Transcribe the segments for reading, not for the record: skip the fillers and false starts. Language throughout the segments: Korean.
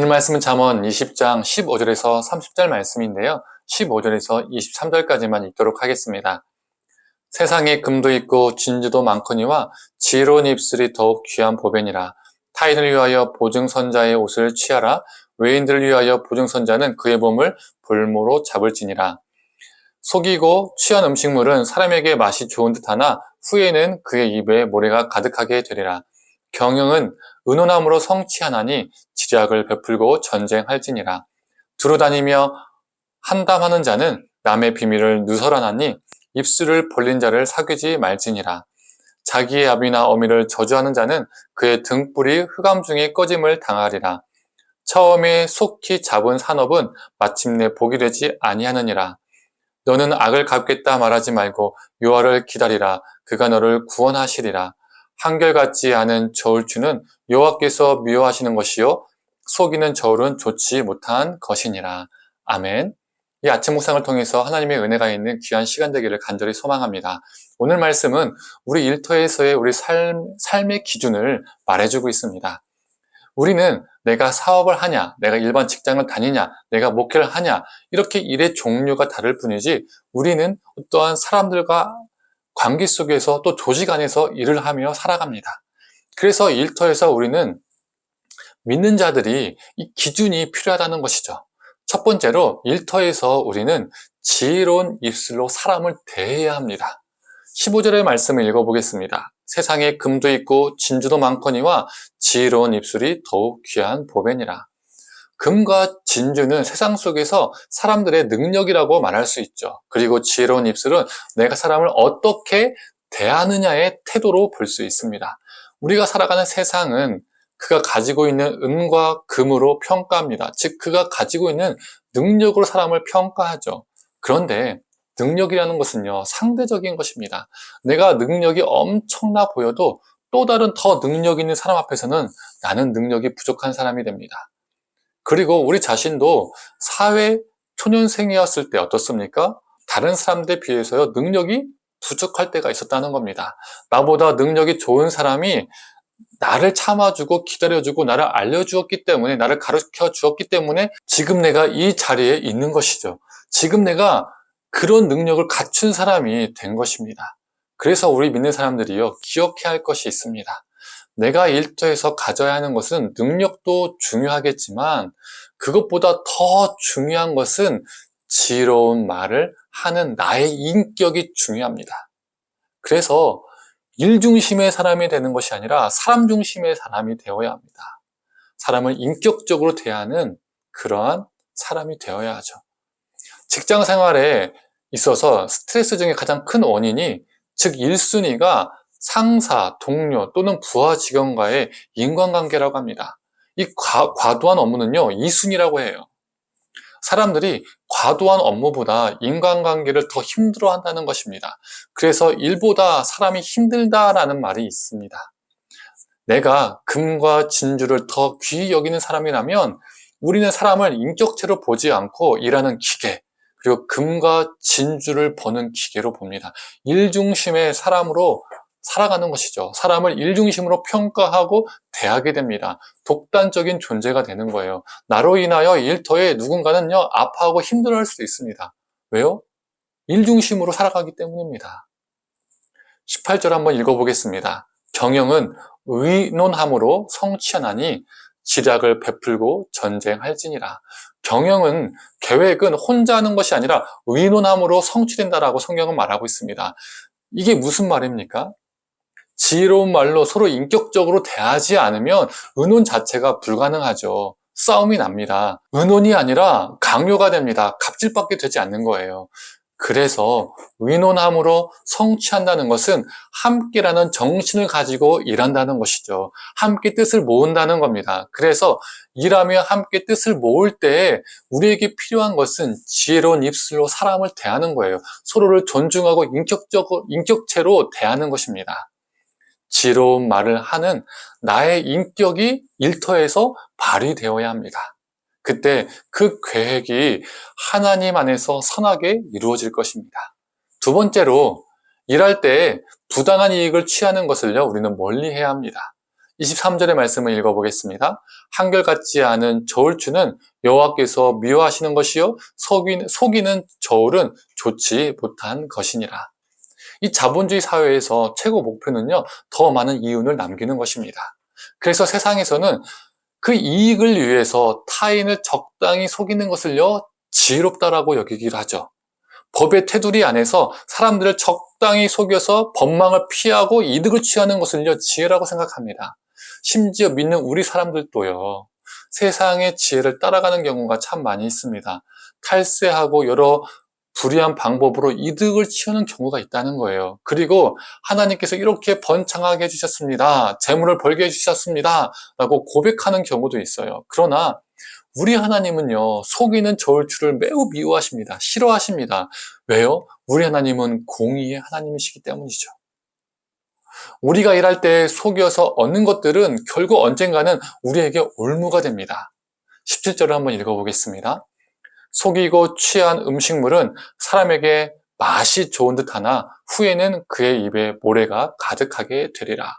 오늘 말씀은 잠언 20장 15절에서 30절 말씀인데요. 15절에서 23절까지만 읽도록 하겠습니다. 세상에 금도 있고 진주도 많거니와 지혜로운 입술이 더욱 귀한 보배니라. 타인을 위하여 보증선자의 옷을 취하라. 외인들을 위하여 보증선자는 그의 몸을 볼모로 잡을지니라. 속이고 취한 음식물은 사람에게 맛이 좋은 듯하나 후에는 그의 입에 모래가 가득하게 되리라. 경영은 의논함으로 성취하나니 지략을 베풀고 전쟁할지니라. 두루다니며 한담하는 자는 남의 비밀을 누설하나니 입술을 벌린 자를 사귀지 말지니라. 자기의 아비나 어미를 저주하는 자는 그의 등불이 흑암 중에 꺼짐을 당하리라. 처음에 속히 잡은 산업은 마침내 복이 되지 아니하느니라. 너는 악을 갚겠다 말하지 말고 여호와를 기다리라. 그가 너를 구원하시리라. 한결같지 않은 저울추는 여호와께서 미워하시는 것이요 속이는 저울은 좋지 못한 것이니라. 아멘. 이 아침 묵상을 통해서 하나님의 은혜가 있는 귀한 시간 되기를 간절히 소망합니다. 오늘 말씀은 우리 일터에서의 우리 삶의 기준을 말해주고 있습니다. 우리는 내가 사업을 하냐, 내가 일반 직장을 다니냐, 내가 목회를 하냐, 이렇게 일의 종류가 다를 뿐이지 우리는 어떠한 사람들과 관계 속에서 또 조직 안에서 일을 하며 살아갑니다. 그래서 일터에서 우리는 믿는 자들이 이 기준이 필요하다는 것이죠. 첫 번째로 일터에서 우리는 지혜로운 입술로 사람을 대해야 합니다. 15절의 말씀을 읽어보겠습니다. 세상에 금도 있고 진주도 많거니와 지혜로운 입술이 더욱 귀한 보배니라. 금과 진주는 세상 속에서 사람들의 능력이라고 말할 수 있죠. 그리고 지혜로운 입술은 내가 사람을 어떻게 대하느냐의 태도로 볼 수 있습니다. 우리가 살아가는 세상은 그가 가지고 있는 은과 금으로 평가합니다. 즉 그가 가지고 있는 능력으로 사람을 평가하죠. 그런데 능력이라는 것은요, 상대적인 것입니다. 내가 능력이 엄청나 보여도 또 다른 더 능력 있는 사람 앞에서는 나는 능력이 부족한 사람이 됩니다. 그리고 우리 자신도 사회 초년생이었을 때 어떻습니까? 다른 사람들에 비해서요, 능력이 부족할 때가 있었다는 겁니다. 나보다 능력이 좋은 사람이 나를 참아주고 기다려주고 나를 알려주었기 때문에, 나를 가르쳐 주었기 때문에 지금 내가 이 자리에 있는 것이죠. 지금 내가 그런 능력을 갖춘 사람이 된 것입니다. 그래서 우리 믿는 사람들이요, 기억해야 할 것이 있습니다. 내가 일터에서 가져야 하는 것은 능력도 중요하겠지만 그것보다 더 중요한 것은 지혜로운 말을 하는 나의 인격이 중요합니다. 그래서 일 중심의 사람이 되는 것이 아니라 사람 중심의 사람이 되어야 합니다. 사람을 인격적으로 대하는 그러한 사람이 되어야 하죠. 직장 생활에 있어서 스트레스 중에 가장 큰 원인이, 즉 1순위가 상사, 동료 또는 부하 직원과의 인간관계라고 합니다. 이 과도한 업무는요, 2순위라고 해요. 사람들이 과도한 업무보다 인간관계를 더 힘들어한다는 것입니다. 그래서 일보다 사람이 힘들다라는 말이 있습니다. 내가 금과 진주를 더 귀히 여기는 사람이라면 우리는 사람을 인격체로 보지 않고 일하는 기계, 그리고 금과 진주를 버는 기계로 봅니다. 일중심의 사람으로 살아가는 것이죠. 사람을 일중심으로 평가하고 대하게 됩니다. 독단적인 존재가 되는 거예요. 나로 인하여 일터에 누군가는요, 아파하고 힘들어할 수도 있습니다. 왜요? 일중심으로 살아가기 때문입니다. 18절 한번 읽어보겠습니다. 경영은 의논함으로 성취하나니 지략을 베풀고 전쟁할지니라. 경영은, 계획은 혼자 하는 것이 아니라 의논함으로 성취된다라고 성경은 말하고 있습니다. 이게 무슨 말입니까? 지혜로운 말로 서로 인격적으로 대하지 않으면 의논 자체가 불가능하죠. 싸움이 납니다. 의논이 아니라 강요가 됩니다. 갑질밖에 되지 않는 거예요. 그래서 의논함으로 성취한다는 것은 함께라는 정신을 가지고 일한다는 것이죠. 함께 뜻을 모은다는 겁니다. 그래서 일하며 함께 뜻을 모을 때 우리에게 필요한 것은 지혜로운 입술로 사람을 대하는 거예요. 서로를 존중하고 인격체로 대하는 것입니다. 지혜로운 말을 하는 나의 인격이 일터에서 발휘되어야 합니다. 그때 그 계획이 하나님 안에서 선하게 이루어질 것입니다. 두 번째로, 일할 때 부당한 이익을 취하는 것을요, 우리는 멀리 해야 합니다. 23절의 말씀을 읽어보겠습니다. 한결같지 않은 저울추는 여호와께서 미워하시는 것이요 속이는 저울은 좋지 못한 것이니라. 이 자본주의 사회에서 최고 목표는요, 더 많은 이윤을 남기는 것입니다. 그래서 세상에서는 그 이익을 위해서 타인을 적당히 속이는 것을요, 지혜롭다라고 여기기도 하죠. 법의 테두리 안에서 사람들을 적당히 속여서 법망을 피하고 이득을 취하는 것을요, 지혜라고 생각합니다. 심지어 믿는 우리 사람들도요, 세상의 지혜를 따라가는 경우가 참 많이 있습니다. 탈세하고 여러 불의한 방법으로 이득을 취하는 경우가 있다는 거예요. 그리고 하나님께서 이렇게 번창하게 해주셨습니다. 재물을 벌게 해주셨습니다. 라고 고백하는 경우도 있어요. 그러나 우리 하나님은요, 속이는 저울추를 매우 미워하십니다. 싫어하십니다. 왜요? 우리 하나님은 공의의 하나님이시기 때문이죠. 우리가 일할 때 속여서 얻는 것들은 결국 언젠가는 우리에게 올무가 됩니다. 17절을 한번 읽어보겠습니다. 속이고 취한 음식물은 사람에게 맛이 좋은 듯하나 후에는 그의 입에 모래가 가득하게 되리라.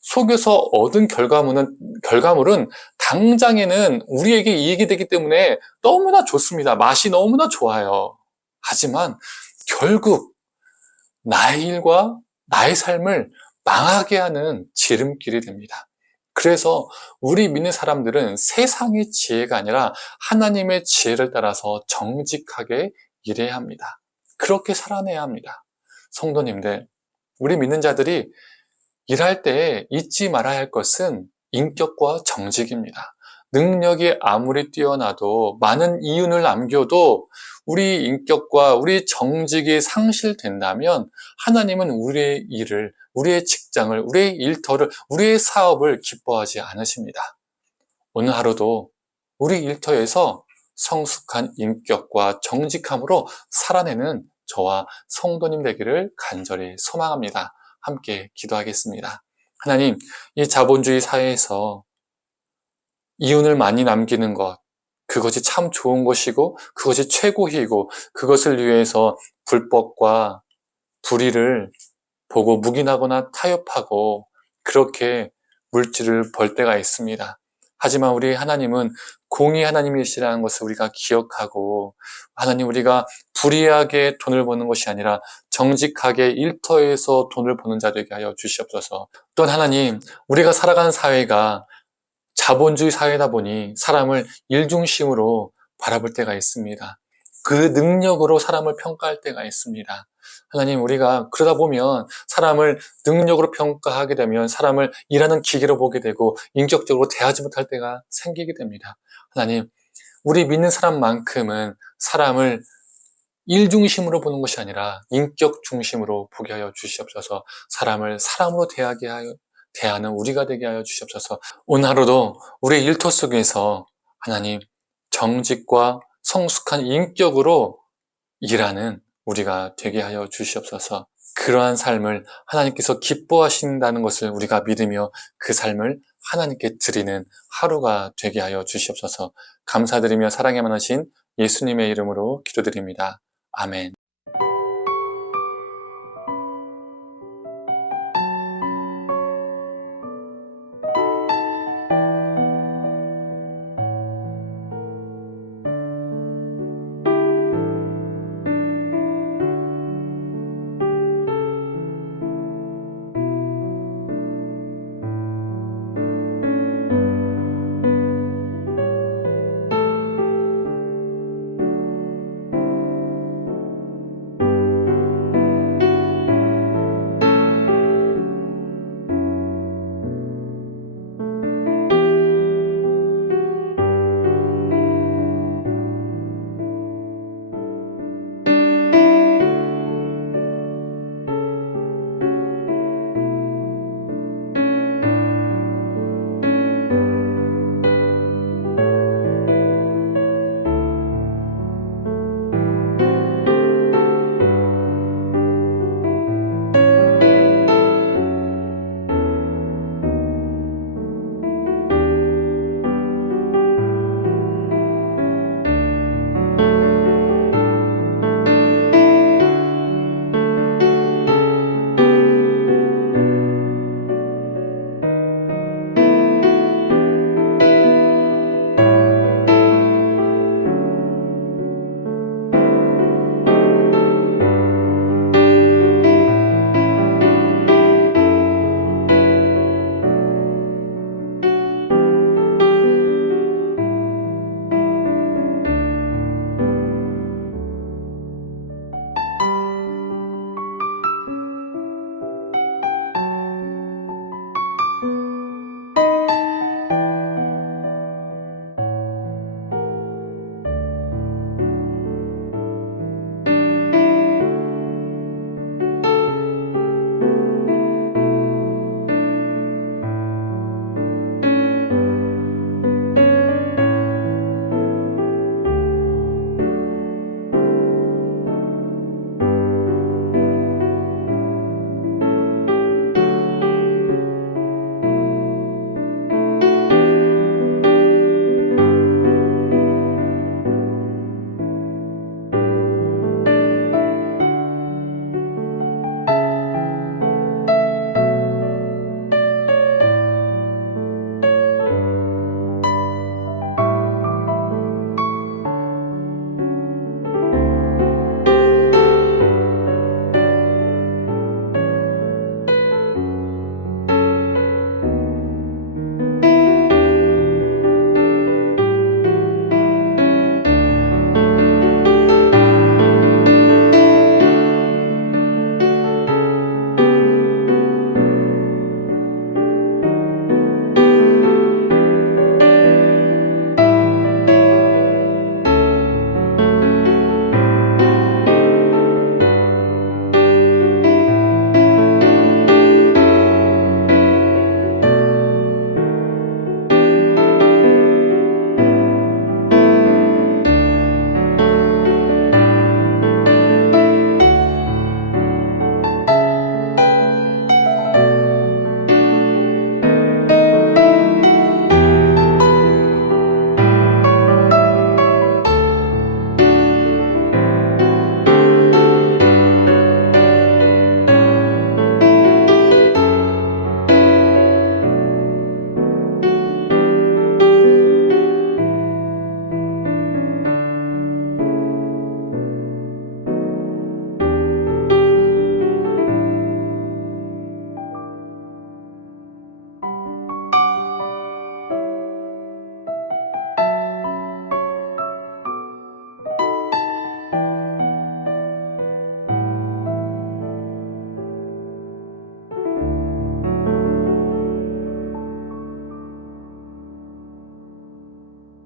속여서 얻은 결과물은 당장에는 우리에게 이익이 되기 때문에 너무나 좋습니다. 맛이 너무나 좋아요. 하지만 결국 나의 일과 나의 삶을 망하게 하는 지름길이 됩니다. 그래서 우리 믿는 사람들은 세상의 지혜가 아니라 하나님의 지혜를 따라서 정직하게 일해야 합니다. 그렇게 살아내야 합니다. 성도님들, 우리 믿는 자들이 일할 때 잊지 말아야 할 것은 인격과 정직입니다. 능력이 아무리 뛰어나도 많은 이윤을 남겨도 우리 인격과 우리 정직이 상실된다면 하나님은 우리의 일을, 우리의 직장을, 우리의 일터를, 우리의 사업을 기뻐하지 않으십니다. 오늘 하루도 우리 일터에서 성숙한 인격과 정직함으로 살아내는 저와 성도님 되기를 간절히 소망합니다. 함께 기도하겠습니다. 하나님, 이 자본주의 사회에서 이윤을 많이 남기는 것, 그것이 참 좋은 것이고 그것이 최고이고 그것을 위해서 불법과 불의를 보고 묵인하거나 타협하고 그렇게 물질을 벌 때가 있습니다. 하지만 우리 하나님은 공의 하나님이시라는 것을 우리가 기억하고 하나님 우리가 불의하게 돈을 버는 것이 아니라 정직하게 일터에서 돈을 버는 자 되게 하여 주시옵소서. 또한 하나님, 우리가 살아가는 사회가 자본주의 사회다 보니 사람을 일중심으로 바라볼 때가 있습니다. 그 능력으로 사람을 평가할 때가 있습니다. 하나님, 우리가 그러다 보면 사람을 능력으로 평가하게 되면 사람을 일하는 기계로 보게 되고 인격적으로 대하지 못할 때가 생기게 됩니다. 하나님, 우리 믿는 사람만큼은 사람을 일중심으로 보는 것이 아니라 인격 중심으로 보게 하여 주시옵소서. 사람을 사람으로 대하는 우리가 되게 하여 주시옵소서. 오늘 하루도 우리의 일터 속에서 하나님 정직과 성숙한 인격으로 일하는 우리가 되게 하여 주시옵소서. 그러한 삶을 하나님께서 기뻐하신다는 것을 우리가 믿으며 그 삶을 하나님께 드리는 하루가 되게 하여 주시옵소서. 감사드리며 사랑에 많으신 예수님의 이름으로 기도드립니다. 아멘.